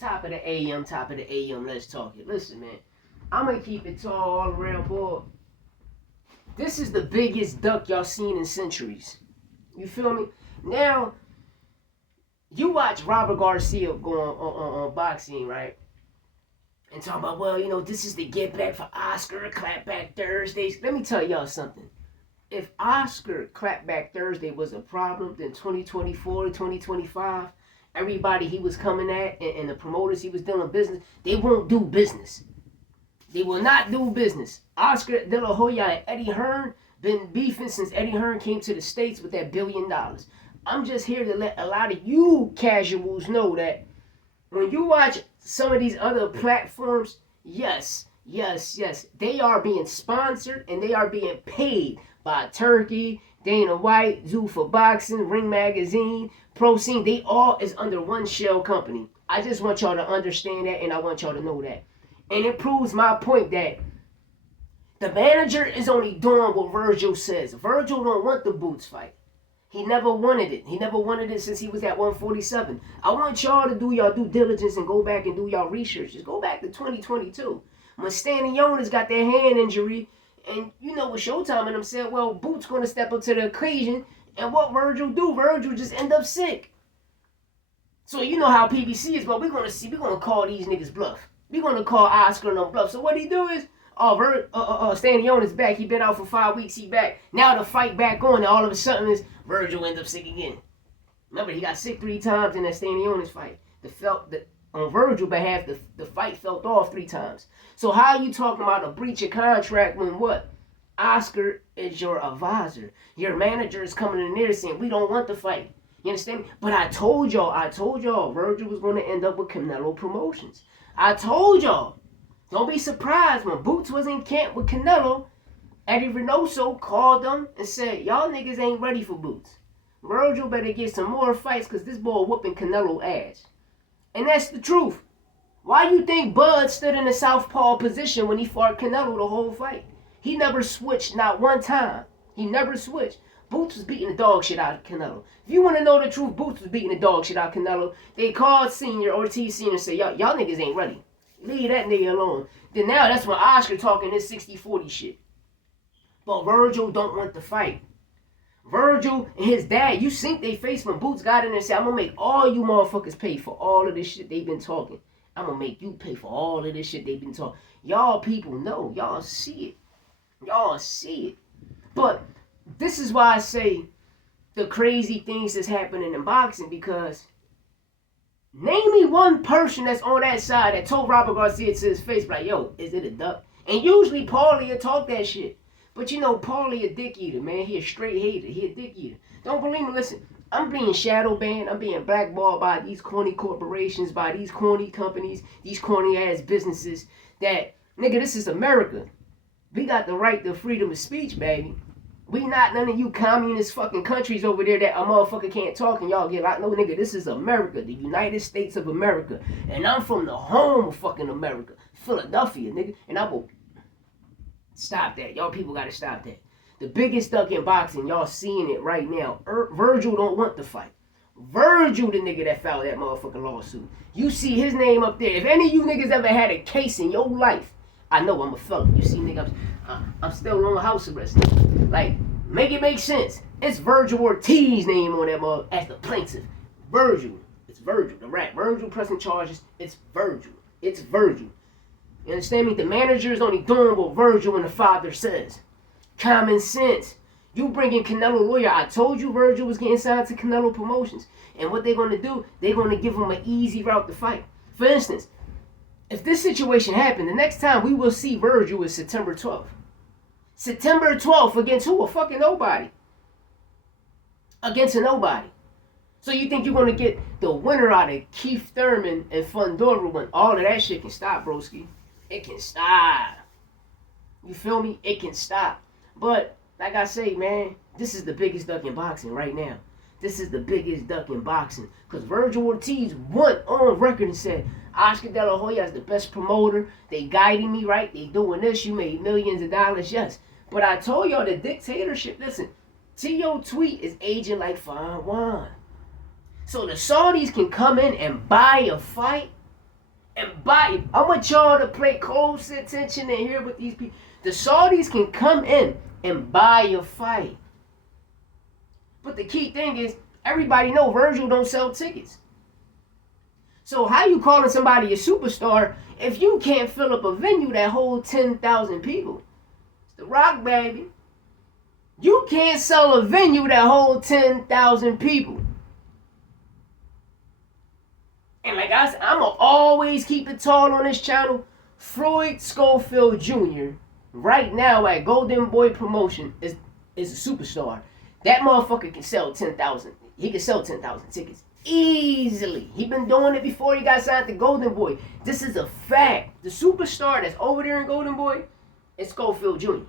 Top of the AM, top of the AM. Let's talk it. Listen, man. I'm gonna keep it tall all around, boy. This is the biggest duck y'all seen in centuries. You feel me? Now, you watch Robert Garcia go on boxing, right? And talk about, well, this is the get back for Oscar, clapback Thursdays. Let me tell y'all something. If Oscar clapback Thursday was a problem, then 2024, 2025, everybody he was coming at and the promoters he was doing business, they won't do business. They will not do business. Oscar De La Hoya and Eddie Hearn been beefing since Eddie Hearn came to the States with that $1 billion. I'm just here to let a lot of you casuals know that when you watch some of these other platforms, yes, they are being sponsored and they are being paid by Turkey, Dana White, Zuffa Boxing, Ring Magazine, Pro Scene. They all is under one shell company. I just want y'all to understand that, and I want y'all to know that. And it proves my point that the manager is only doing what Vergil says. Vergil don't want the Boots fight. He never wanted it. He never wanted it since he was at 147. I want y'all to do y'all due diligence and go back and do y'all research. Just go back to 2022. When Stanionis got that hand injury, and with Showtime and them said, well, Boots going to step up to the occasion. And what Vergil do? Vergil just end up sick. So you know how PBC is, but we're going to call these niggas bluff. We're going to call Oscar no bluff. So what he do is, Stanionis back. He been out for 5 weeks. He back. Now the fight back on, and all of a sudden is Vergil ends up sick again. Remember, he got sick 3 times in that Stanionis fight. On Vergil's behalf, the fight felt off 3 times. So how are you talking about a breach of contract when what? Oscar is your advisor. Your manager is coming in there saying, we don't want the fight. You understand? But I told y'all, Vergil was going to end up with Canelo Promotions. I told y'all. Don't be surprised when Boots was in camp with Canelo. Eddie Reynoso called them and said, y'all niggas ain't ready for Boots. Vergil better get some more fights because this boy whooping Canelo ass. And that's the truth. Why you think Bud stood in the southpaw position when he fought Canelo the whole fight? He never switched, not one time. He never switched. Boots was beating the dog shit out of Canelo. If you want to know the truth, Boots was beating the dog shit out of Canelo. They called Ortiz Sr. and said, y'all niggas ain't ready. Leave that nigga alone. Then now that's when Oscar talking this 60-40 shit. But Vergil don't want the fight. Vergil and his dad, you seen they face when Boots got in there and said, I'm going to make all you motherfuckers pay for all of this shit they been talking. I'm going to make you pay for all of this shit they been talking. Y'all people know. Y'all see it. Y'all see it. But this is why I say the crazy things that's happening in boxing, because name me one person that's on that side that told Robert Garcia to his face, like, yo, is it a duck? And usually Paulie will talk that shit. But Paulie a dick eater, man. He a straight hater. He a dick eater. Don't believe me? Listen, I'm being shadow banned. I'm being blackballed by these corny corporations, by these corny companies, these corny ass businesses that, nigga, this is America. We got the right to freedom of speech, baby. We not none of you communist fucking countries over there that a motherfucker can't talk and y'all get like, no, nigga, this is America, the United States of America. And I'm from the home of fucking America, Philadelphia, nigga. And I will stop that. Y'all people gotta stop that. The biggest duck in boxing, y'all seeing it right now. Vergil don't want the fight. Vergil, the nigga that filed that motherfucking lawsuit. You see his name up there. If any of you niggas ever had a case in your life, I know I'm a felon. You see, nigga, I'm still on house arrest. Like, make it make sense. It's Vergil Ortiz name on that mother as the plaintiff. Vergil. It's Vergil, the rat. Vergil pressing charges. It's Vergil. It's Vergil. You understand me? The manager is only doing what Vergil and the father says. Common sense. You bring in Canelo lawyer. I told you Vergil was getting signed to Canelo Promotions. And what they're going to do, they're going to give him an easy route to fight. For instance, if this situation happened, the next time we will see Vergil is September 12th. September 12th against who? A fucking nobody. Against a nobody. So you think you're going to get the winner out of Keith Thurman and Fundora when all of that shit can stop, broski? It can stop. You feel me? It can stop. But, like I say, man, this is the biggest duck in boxing right now. This is the biggest duck in boxing. Because Vergil Ortiz went on record and said, Oscar De La Hoya is the best promoter. They guiding me, right? They doing this. You made millions of dollars, yes. But I told y'all the dictatorship, listen, T.O. Tweet is aging like fine wine. So the Saudis can come in and buy a fight and buy it. I want y'all to pay close attention and hear what these people. The Saudis can come in and buy your fight. But the key thing is, everybody know Vergil don't sell tickets. So how you calling somebody a superstar if you can't fill up a venue that holds 10,000 people? It's The Rock, baby. You can't sell a venue that holds 10,000 people. And like I said, I'm going to always keep it tall on this channel. Floyd Schofield Jr. right now at Golden Boy Promotion is a superstar. That motherfucker can sell 10,000. He can sell 10,000 tickets easily. He been doing it before he got signed to Golden Boy. This is a fact. The superstar that's over there in Golden Boy is Schofield Jr.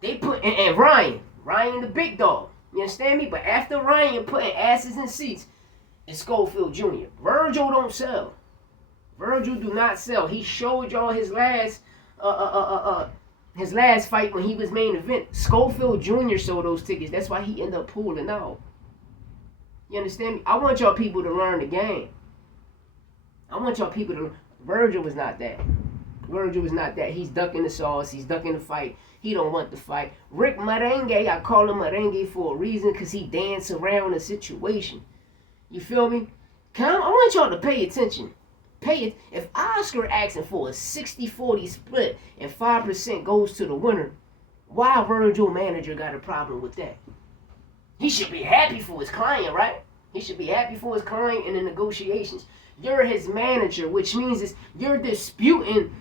They put and Ryan the big dog. You understand me? But after Ryan putting asses in seats, it's Schofield Jr. Vergil don't sell. Vergil do not sell. He showed y'all his last fight when he was main event. Schofield Jr. sold those tickets. That's why he ended up pulling out. You understand me? I want y'all people to learn the game. I want y'all people to. Vergil was not that. Vergil was not that. He's ducking the sauce. He's ducking the fight. He don't want the fight. Rick Merengue, I call him Merengue for a reason, because he dance around the situation. You feel me? I want y'all to pay attention. Pay it. If Oscar asking for a 60-40 split and 5% goes to the winner, why Vergil manager got a problem with that? He should be happy for his client, right? He should be happy for his client in the negotiations. You're his manager, which means you're disputing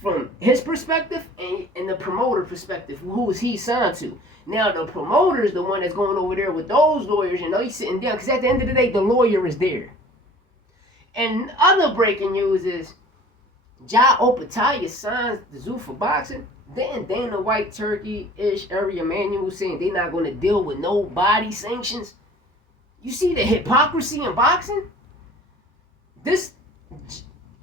from his perspective and the promoter perspective. Who is he signed to? Now, the promoter is the one that's going over there with those lawyers. You know, he's sitting down, because at the end of the day, the lawyer is there. And other breaking news is Opetaia signs the Zuffa boxing. Then Dana White, Turkey-ish area manual saying they're not going to deal with no body sanctions. You see the hypocrisy in boxing? This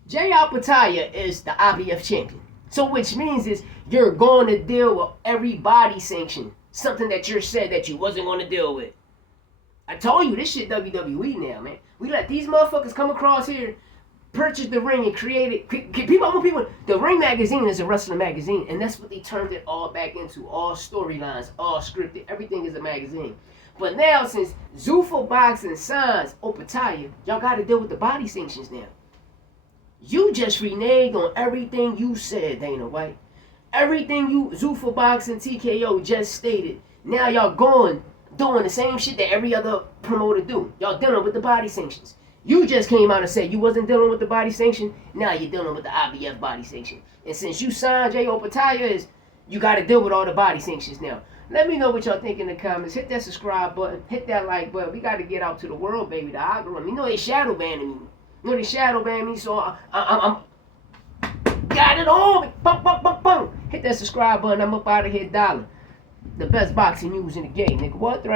Opetaia is the IBF champion. So which means is you're going to deal with every body sanction. Something that you said that you wasn't going to deal with. I told you, this shit WWE now, man. We let these motherfuckers come across here, purchase the ring, and create it. People. The Ring magazine is a wrestling magazine, and that's what they turned it all back into. All storylines, all scripted. Everything is a magazine. But now, since Zuffa Boxing signs Opetaia, y'all got to deal with the body sanctions now. You just reneged on everything you said, Dana White. Everything you, Zuffa Boxing, TKO, just stated. Now y'all doing the same shit that every other promoter do. Y'all dealing with the body sanctions. You just came out and said you wasn't dealing with the body sanction. Now you're dealing with the IBF body sanction. And since you signed Opetaia, you got to deal with all the body sanctions now. Let me know what y'all think in the comments. Hit that subscribe button. Hit that like button. We got to get out to the world, baby. The algorithm. You know they shadow banning me. You know they shadow ban me, so I'm got it on. Bum, bum, bum, bum. Hit that subscribe button. I'm up out of here, Dela. The best boxing news in the game, nigga. What, right?